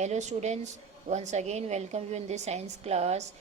Hello students, once again welcome you in this science class.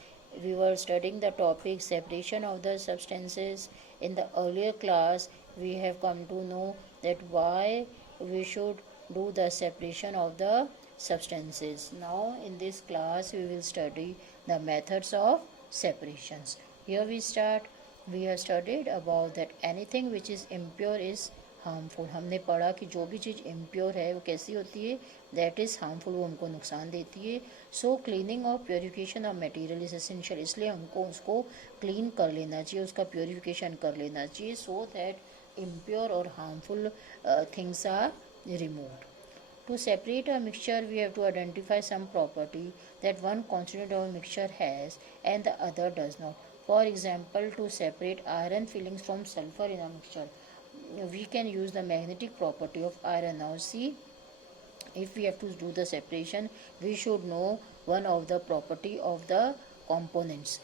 We were studying the topic separation of the substances. In the earlier class, we have come to know that why we should do the separation of the substances. Now in this class, we will study the methods of separations. Here we start. We have studied about that anything which is impure is harmful. हमने पढ़ा कि जो भी चीज़ impure है वो कैसी होती है, दैट इज़ हार्मफुल, वो हमको नुकसान देती है. सो क्लीनिंग और purification of material is essential, इसलिए हमको उसको क्लीन कर लेना चाहिए, उसका प्योरिफिकेशन कर लेना चाहिए, सो दैट इम्प्योर और harmful things are removed. To separate a mixture, we have to identify some property that one constituent of a mixture has and the other does not. For example, to separate iron fillings from sulfur in a mixture, we can use the magnetic property of iron. Now see, if we have to do the separation, we should know one of the property of the components.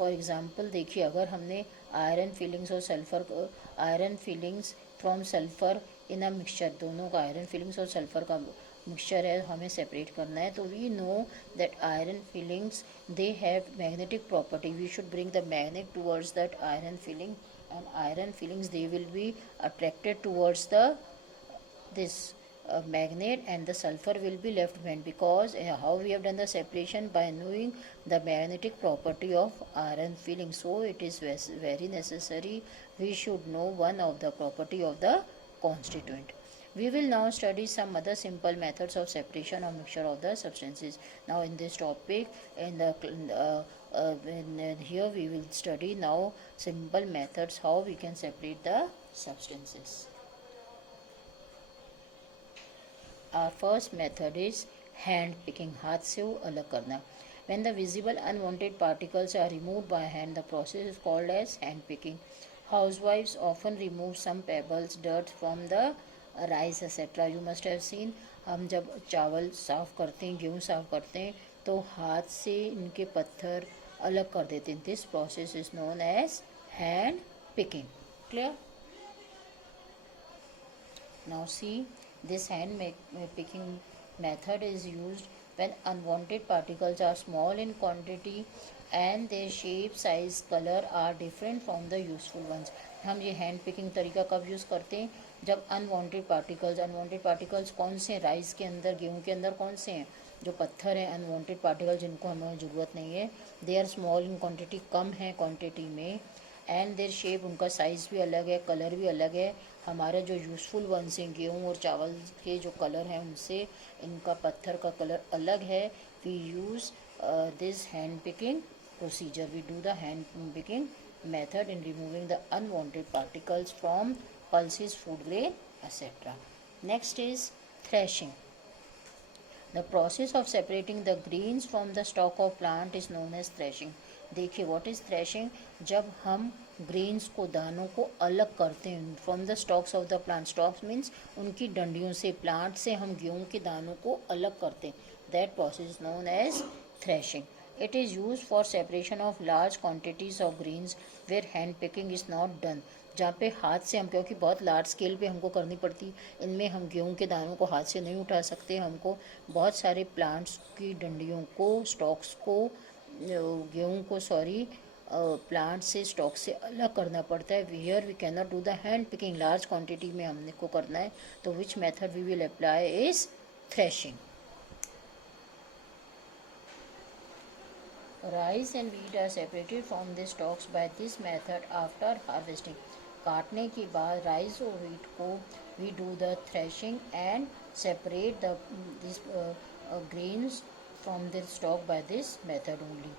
For example, देखिए, अगर हमने iron filings और sulphur, iron filings from sulphur in a mixture, दोनों का iron filings और sulphur का mixture है, हमें सेपरेट करना है, तो we know that iron filings they have magnetic property. We should bring the magnet towards that iron filing, and iron fillings they will be attracted towards the this magnet, and the sulfur will be left behind, because how we have done the separation by knowing the magnetic property of iron filling. So it is very necessary we should know one of the property of the constituent. We will now study some other simple methods of separation or mixture of the substances. Now in this topic, here we will study now simple methods how we can separate the substances. Our first method is hand picking, हाथ से वो अलग करना. When the visible unwanted particles are removed by hand, the process is called as hand picking. Housewives often remove some pebbles, dirt from the rice etcetera. You must have seen, हम जब चावल साफ़ करते हैं, गेहूँ साफ़ करते हैं, तो हाथ से इनके पत्थर अलग कर देते हैं. This process is known as hand picking. Clear? Now see, this hand picking method is used when unwanted particles are small in quantity and their shape, size, color are different from the useful ones. हम ये hand picking तरीका कब use करते हैं? जब unwanted particles कौन से हैं? राइस के अंदर, गेहूँ के अंदर कौन से हैं? जो पत्थर हैं, अनवांटेड पार्टिकल जिनको हमें ज़रूरत नहीं है. They are small in quantity, कम है क्वांटिटी में, एंड देयर शेप, उनका साइज़ भी अलग है, कलर भी अलग है. हमारे जो यूज़फुल वंस हैं, गेहूँ और चावल के जो कलर हैं उनसे इनका पत्थर का कलर अलग है. We use this hand picking procedure. We do the hand picking method in removing the unwanted particles from pulses, food grain, etc. Next is threshing. The process of separating the grains from the stalk of plant is known as threshing. देखिए, what is threshing? जब हम grains को, दानों को अलग करते हैं from the stocks of the plant. Stocks means उनकी डंडियों से, प्लांट से हम गेहूँ के दानों को अलग करते हैं. That process is known as threshing. It is used for separation of large quantities of grains where hand picking is not done. जहाँ पे हाथ से हम, क्योंकि बहुत लार्ज स्केल पे हमको करनी पड़ती, इनमें हम गेहूँ के दानों को हाथ से नहीं उठा सकते. हमको बहुत सारे प्लांट्स की डंडियों को, स्टॉक्स को, गेहूँ को प्लांट से, स्टॉक से अलग करना पड़ता है. Here we can not do the hand picking. Large quantity में हमने को करना है, तो which method we will apply is threshing. Rice and wheat are separated from the stalks by this method after harvesting. काटने के बाद राइस और व्हीट को we do the threshing and separate the these grains from the stalk by this method only.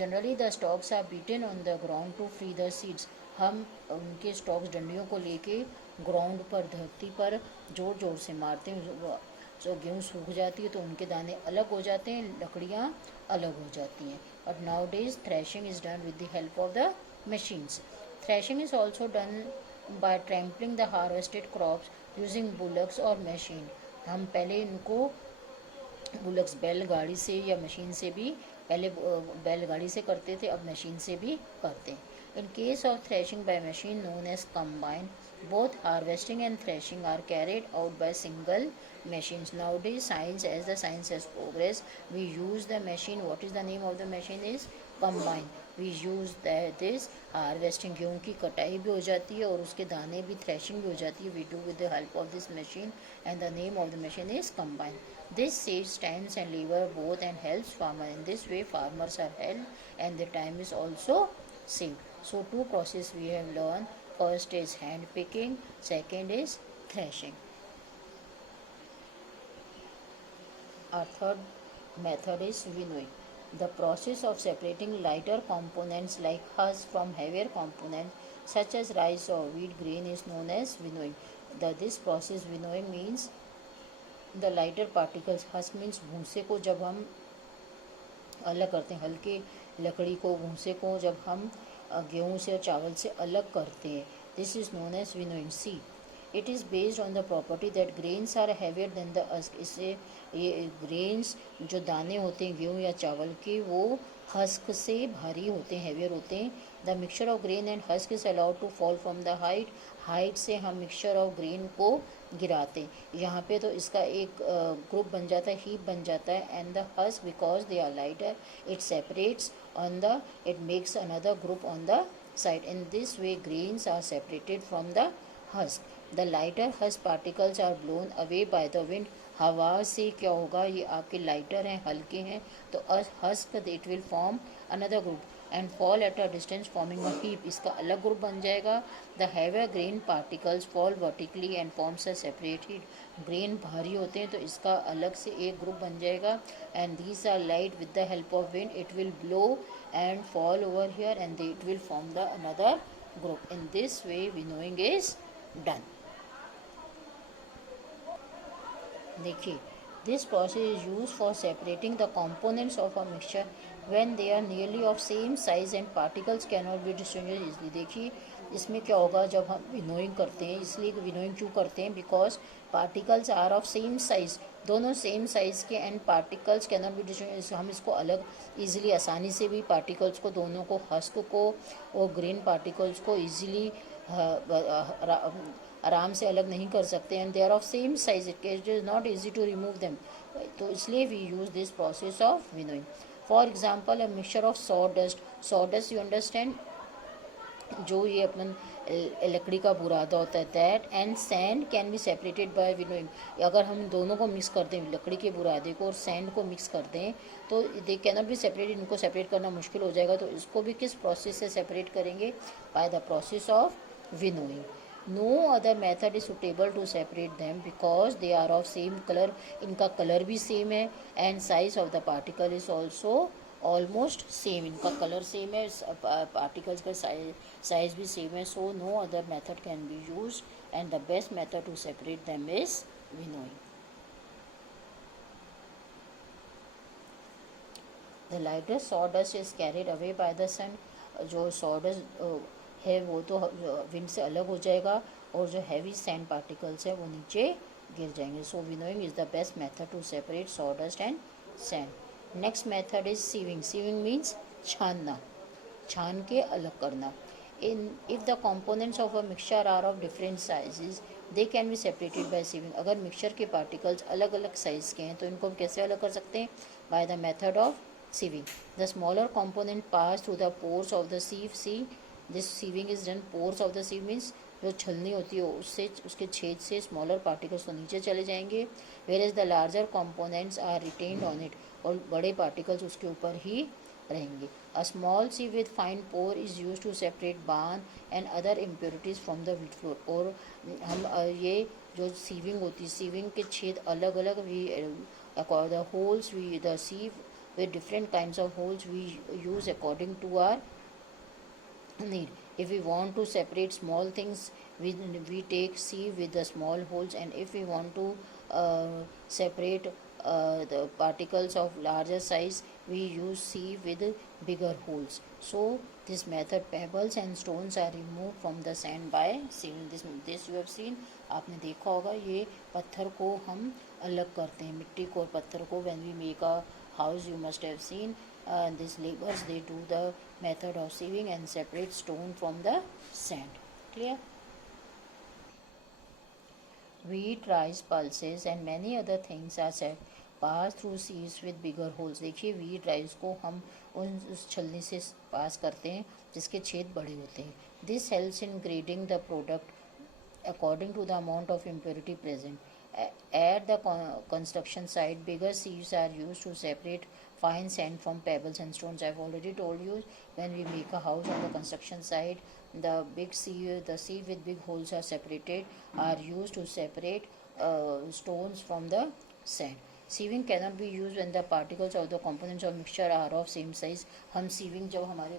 Generally the stalks are beaten on the ground to free the seeds. हम उनके stocks, डंडियों को लेके ground पर, धरती पर जोर जोर से मारते हैं. जो गेहूँ सूख जाती है तो उनके दाने अलग हो जाते हैं, लकड़ियाँ अलग हो जाती हैं. But now days threshing is done with the help of the machines. Threshing is also done by trampling the harvested crops using bullocks और मशीन. हम पहले इनको बुलक्स, बैलगाड़ी से या मशीन से भी, पहले बैलगाड़ी से करते थे, अब मशीन से भी करते हैं. In case of threshing by machine known as combine, Both harvesting and threshing are carried out by single machines. Nowadays, as the science has progressed, we use the machine. What is the name of the machine? Is combine. We use this harvesting. गेहूँ की कटाई भी हो जाती है और उसके दाने भी threshing भी हो जाती है. We do with the help of this machine, and the name of the machine is combine. This saves time and labor both and helps farmer. In this way, farmers are helped and the time is also saved. So two processes we have learned. First is hand picking, second is threshing. Our third method is winnowing. The process of separating lighter components like husk from heavier components such as rice or wheat grain is known as winnowing. This process winnowing means the lighter particles. Husk means भूसे को जब हम अलग करते हैं, हल्के लकड़ी को भूसे को जब हम गेहूँ से और चावल से अलग करते हैं, this is known as winnowing. See it is based on the property that grains are heavier than the husk. इससे ये ग्रेन्स जो दाने होते हैं गेहूँ या चावल के वो हस्क से भारी होते हैं, हैवियर होते हैं. The mixture of grain and husk is allowed to fall from the height से हम मिक्सचर ऑफ ग्रेन को गिराते हैं. यहाँ पे तो इसका एक ग्रुप बन जाता है, हीप बन जाता है. And the husk because they are lighter it separates on the it makes another group on the side. In this way grains are separated from the husk. The lighter husk particles are blown away by the wind. हवा से क्या होगा, ये आपके lighter हैं, हल्के हैं, तो husk it will form another group and fall at a distance forming a heap. इसका अलग ग्रुप बन जाएगा. The heavier grain particles fall vertically and forms a separated. Grain भारी होते हैं तो इसका अलग से एक ग्रुप बन जाएगा. And these are light with the help of wind it will blow and fall over here and it will form the another group. In this way winnowing is done. देखिए, this process is used for separating the components of a mixture when they are nearly of same size and particles cannot be distinguished easily. देखिए इसमें क्या होगा जब हम winnowing करते हैं, इसलिए विनोइंग क्यों करते हैं, because particles are of same size, दोनों सेम साइज़ के and particles cannot be distinguished. हम इसको अलग इजीली आसानी से भी पार्टिकल्स को दोनों को हस्क को और ग्रीन पार्टिकल्स को इजीली आराम से अलग नहीं कर सकते. And they are of same size it is not easy to remove them. तो इसलिए we use this process of winnowing. For example a mixture of sawdust you understand, जो ये अपन लकड़ी का बुरादा होता है, that and sand can be separated by winnowing. अगर हम दोनों को मिक्स कर दें, लकड़ी के बुरादे को और सैंड को मिक्स कर दें, तो they can not be separated. इनको सेपरेट करना मुश्किल हो जाएगा. तो इसको भी किस प्रोसेस से सेपरेट करेंगे, by the process of winnowing. No other method is suitable to separate them because they are of same colour. इनका कलर भी सेम है and size of the particle is also almost same. इनका colour same है, particles का size भी same है. So no other method can be use and the best method to separate them is winnowing. The lighter sawdust is carried away by the सन. जो sawdust है वो तो wind से अलग हो जाएगा और जो हैवी सैंड पार्टिकल्स है वो नीचे गिर जाएंगे. So winnowing is the best method to separate sawdust and sand. Next method is sieving. Sieving means छानना, छान के अलग करना. If the components of a mixture are of different sizes they can be separated by sieving. अगर mixture के particles अलग अलग size के हैं तो इनको हम कैसे अलग कर सकते हैं, by the method of sieving. The smaller component pass through the pores of the sieve. See this sieving is done. Pores of the sieve means जो छलनी होती है उससे, उसके छेद से स्मॉलर पार्टिकल्स तो नीचे चले जाएंगे, whereas the larger components are retained on it. और बड़े पार्टिकल्स उसके ऊपर ही रहेंगे. A small sieve with fine pore is used to separate barn and other impurities from the wheat flour. और हम ये जो सीविंग होती है, सीविंग के छेद अलग अलग, we the holes we the sieve with different kinds of holes we use according to our need. If we want to separate small things, we take sieve with the small holes, and if we want to separate the particles of larger size, we use sieve with bigger holes. So this method, pebbles and stones are removed from the sand by sieving. This you have seen, आपने देखा होगा. ये पत्थर को हम अलग करते हैं, मिट्टी को और पत्थर को. when we make a house, you must have seen these laborers, they do the method of sieving and separate stone from the sand. Clear? wheat, rice, pulses and many other things are said pass through sieves with bigger holes. देखिए wheat rice को हम उस छलनी से पास करते हैं जिसके छेद बड़े होते हैं. This helps in grading the product according to the amount of impurity present. At the construction site, bigger sieves are used to separate fine sand from pebbles and stones. I've already told you, when we make a house on the construction site, the sieve with big holes are used to separate stones from the sand. Sieving cannot be used when the particles or the components of mixture are of same size. हम sieving जब हमारे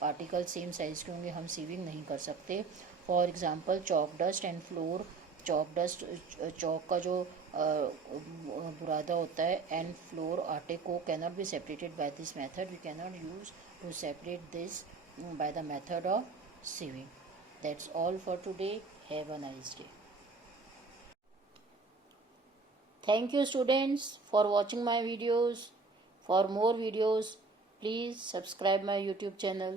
particle same size के होंगे हम sieving नहीं कर सकते. For example chalk dust and flour. Chalk का जो बुरादा होता है एंड फ्लोर आटे को cannot be separated by this method. We cannot use to separate this by the method of sieving. That's all for today. Have a nice day. Thank you students for watching my videos. For more videos, please subscribe my YouTube channel.